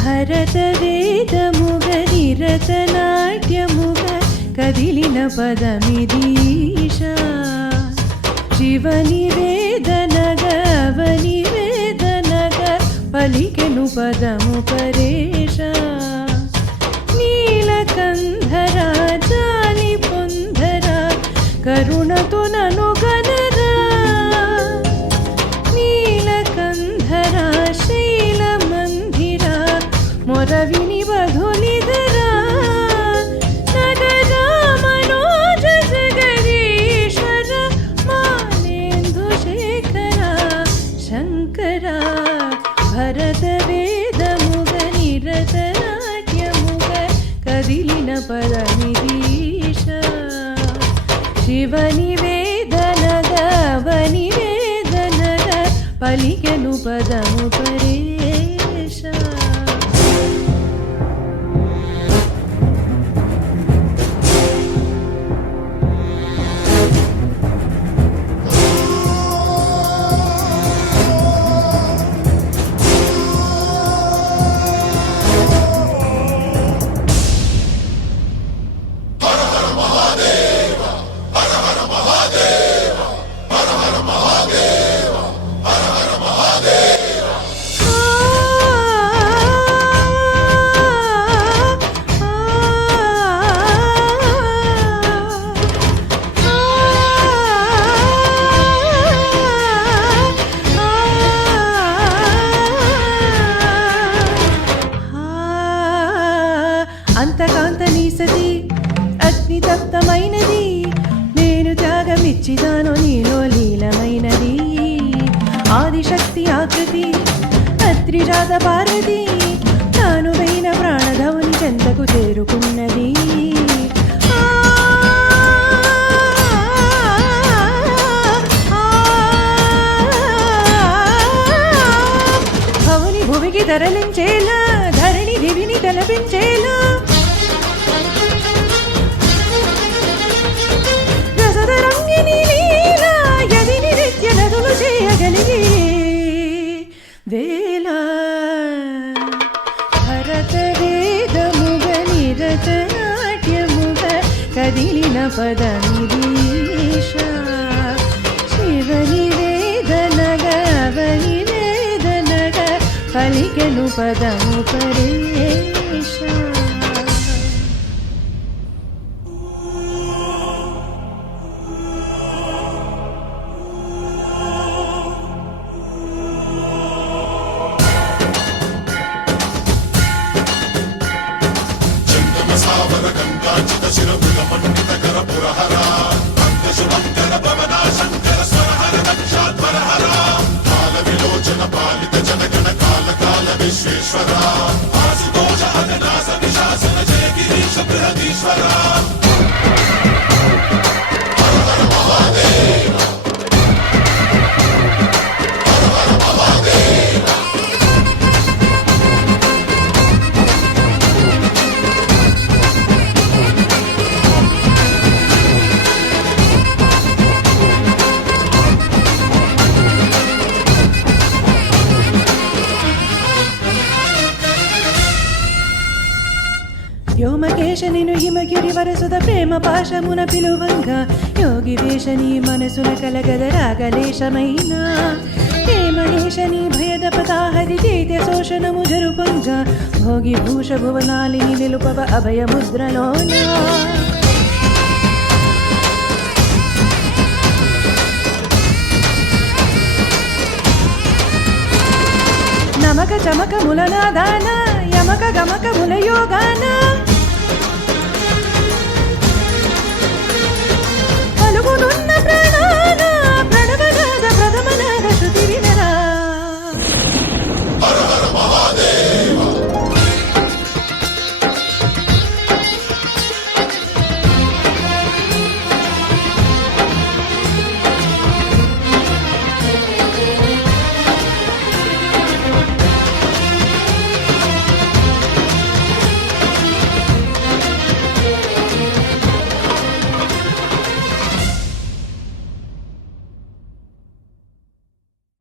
భరత వేదముగ నిరతనాట్యముగ కదిలిన పదమిదీశా శివని వేదనగ అవని వేదనగ పలికెను పదము పరేశ నీలకంధర జాలి పొందర కరుణతో నను గనరా నీలకంధర శైల మందిర మొరవిని బధులిదరా నగర మనోజ జగదీశ్వర మానేందు శేఖర శంకర భరత వేదముగ నిరతనాట్యముగ కదిలిన పదమిదీశ శివని వేదనగ అవని వేదనగ పలికెను పదము పరేశ అంతకాంత నీ సతి అగ్నితప్తమైనది నేను త్యాగమిచ్చిదాను నీలో లీలమైనది ఆదిశక్తి ఆకృతి అత్రిజాత పార్వతి తాను వైన ప్రాణధవుని చెంతకు చేరుకున్నది భవుని భూమికి తరలించేలా ధరణి దివిని తలపించేలా రసదరంగిని లీలా యదిని నిత్య నదులు చేయగలిగి వేళ భరత వేదముగ నిరతనాట్యముగ కదిలిన పదమిదీశ శివని వేదనగ అవని వేదనగ పలికెను పదము పరేశ వ్యోమకేశ నిను హిమగిరి వరసుద ప్రేమ పాశమున పిలువంగా యోగి వేషని మనసున కలగద రాగలేశమైన ప్రేమనేశని భయద పతాహరి చైత్య శోషణము జరుపంగా భోగి భూష భువనాలిని నిలుపవ అభయముద్రలోన నమక చమక ములనాదాన యమక గమక ములయోగాన పలుగునున్న